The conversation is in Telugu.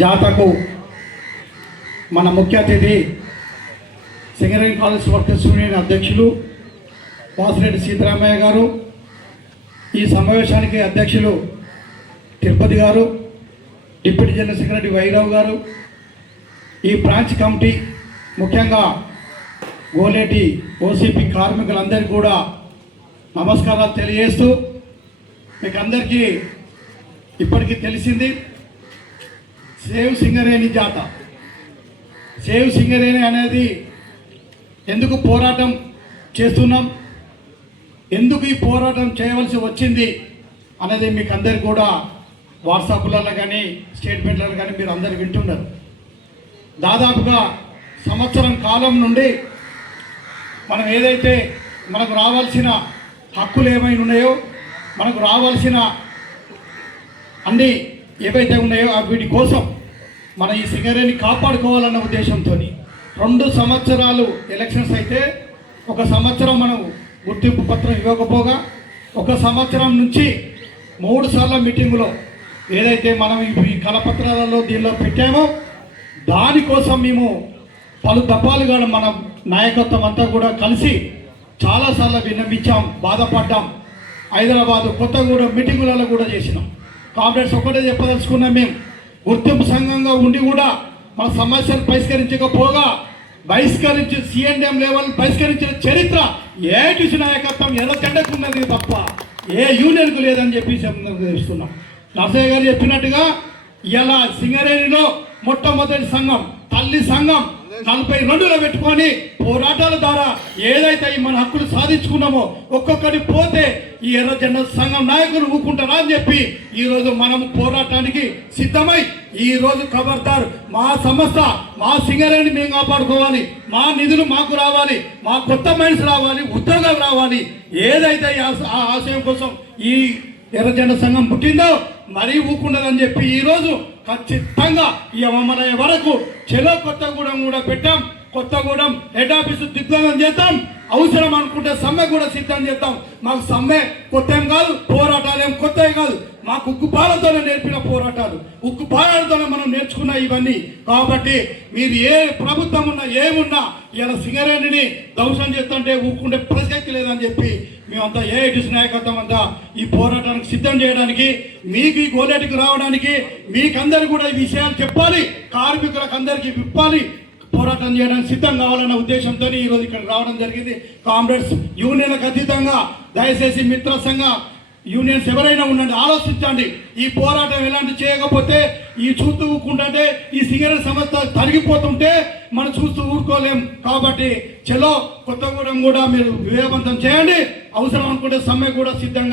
జాతకు మన ముఖ్య అతిథి సింగరేణి కాలేజ్ వర్కర్స్ యూనియన్ అధ్యక్షులు వాసిరెడ్డి సీతారామయ్య గారు, ఈ సమావేశానికి అధ్యక్షులు తిరుపతి గారు, డిప్యూటీ జనరల్ సెక్రటరీ వైరావు గారు, ఈ బ్రాంచ్ కమిటీ ముఖ్యంగా గోలేటి ఓసీపీ కార్మికులందరికీ కూడా నమస్కారాలు తెలియజేస్తూ, మీకు అందరికీ ఇప్పటికీ తెలిసింది సేవ్ సింగరేణి జాత. సేవ్ సింగరేణి అనేది ఎందుకు పోరాటం చేస్తున్నాం, ఎందుకు ఈ పోరాటం చేయవలసి వచ్చింది అనేది మీకు అందరికి కూడా వాట్సాప్లలో కానీ స్టేట్మెంట్లలో కానీ మీరు అందరు వింటున్నారు. దాదాపుగా సంవత్సరం కాలం నుండి మనం ఏదైతే మనకు రావాల్సిన హక్కులు ఏమైనా ఉన్నాయో, మనకు రావాల్సిన అన్నీ ఏవైతే ఉన్నాయో వీటి కోసం మన ఈ సింగరేణిని కాపాడుకోవాలన్న ఉద్దేశంతో 2 సంవత్సరాలు ఎలక్షన్స్ అయితే 1 సంవత్సరం మనం గుర్తింపు పత్రం ఇవ్వకపోగా 1 సంవత్సరం నుంచి 3 సార్ల మీటింగులో ఏదైతే మనం ఈ కలపత్రాలలో దీనిలో పెట్టామో దానికోసం మేము పలు దఫాలుగా మన నాయకత్వం అంతా కూడా కలిసి చాలాసార్లు విన్నవించాం, బాధపడ్డాం. హైదరాబాదు కొత్తగూడెం మీటింగులలో కూడా చేసినాం. కామ్రేడ్స్ ఒకటే చెప్పదలుచుకున్నాం, మేము గుర్తింపు సంఘంగా ఉండి కూడా మన సమస్యలు పరిష్కరించకపోగా బహిష్కరించి సిఎండిఎం లెవెల్ బహిష్కరించిన చరిత్ర ఏటీసీ నాయకత్వం ఎర్రజెండకున్నది తప్ప ఏ యూనియన్కు లేదని చెప్పి తెలుస్తున్నాం. నరసయ్య గారు చెప్పినట్టుగా ఇలా సింగరేణిలో మొట్టమొదటి సంఘం తల్లి సంఘం 42లో పెట్టుకొని పోరాటాల ద్వారా ఏదైతే మన హక్కులు సాధించుకున్నామో ఒక్కొక్కటి పోతే ఈ ఎర్ర జెండా సంఘం నాయకులు ఊకుంటారా అని చెప్పి ఈరోజు మనం పోరాటానికి సిద్ధమై ఈరోజు ఖబర్దార్ మా సంస్థ మా సింగరేణిని మేము కాపాడుకోవాలి, మా నిధులు మాకు రావాలి, మా కొత్త మైండ్స్ రావాలి, ఉద్యోగాలు రావాలి. ఏదైతే ఆ ఆశయం కోసం ఈ ఎర్ర జెండా సంఘం పుట్టిందో మరీ ఊకుండదని చెప్పి ఈరోజు ఖచ్చితంగా ఈ అమరయ్యే వరకు చెలో కొత్తగూడెం కూడా పెట్టాం. కొత్తగూడెం హెడ్ ఆఫీసు దిగ్బంధం చేద్దాం, అవసరం అనుకుంటే సమ్మె కూడా సిద్ధం చేద్దాం. మాకు సమ్మె కొత్త ఏం కాదు, పోరాటాలు ఏం కొత్త కాదు, మాకు ఉక్కుపాలతోనే నేర్పిన పోరాటాలు, ఉక్కుపాలతోనే మనం నేర్చుకున్న ఇవన్నీ. కాబట్టి మీరు ఏ ప్రభుత్వం ఉన్నా ఏమున్నా ఇలా సింగరేణిని ధ్వంసం చేస్తుంటే ఊరుకుంటే ప్రసక్తి లేదని చెప్పి మేమంతా ఏఐటీసీ నాయకత్వం అంతా ఈ పోరాటానికి సిద్ధం చేయడానికి, మీకు ఈ గోలేటికి రావడానికి, మీకందరూ కూడా ఈ విషయాలు చెప్పాలి, కార్మికులకు అందరికీ విప్పాలి, పోరాటం చేయడానికి సిద్ధం కావాలన్న ఉద్దేశంతో ఈరోజు ఇక్కడ రావడం జరిగింది. కామ్రేడ్స్ యూనియన్లకు అతీతంగా దయచేసి మిత్ర సంఘ యూనియన్స్ ఎవరైనా ఉండండి, ఆలోచించండి. ఈ పోరాటం ఎలాంటి చేయకపోతే ఈ చూస్తూ ఊరుకుంటుంటే ఈ సింగరేణి సంస్థ తరిగిపోతుంటే మనం చూస్తూ ఊరుకోలేం. కాబట్టి చలో కొత్తగూడెం కూడా మీరు విజయవంతం చేయండి, అవసరం అనుకుంటే సమ్మె కూడా సిద్ధంగా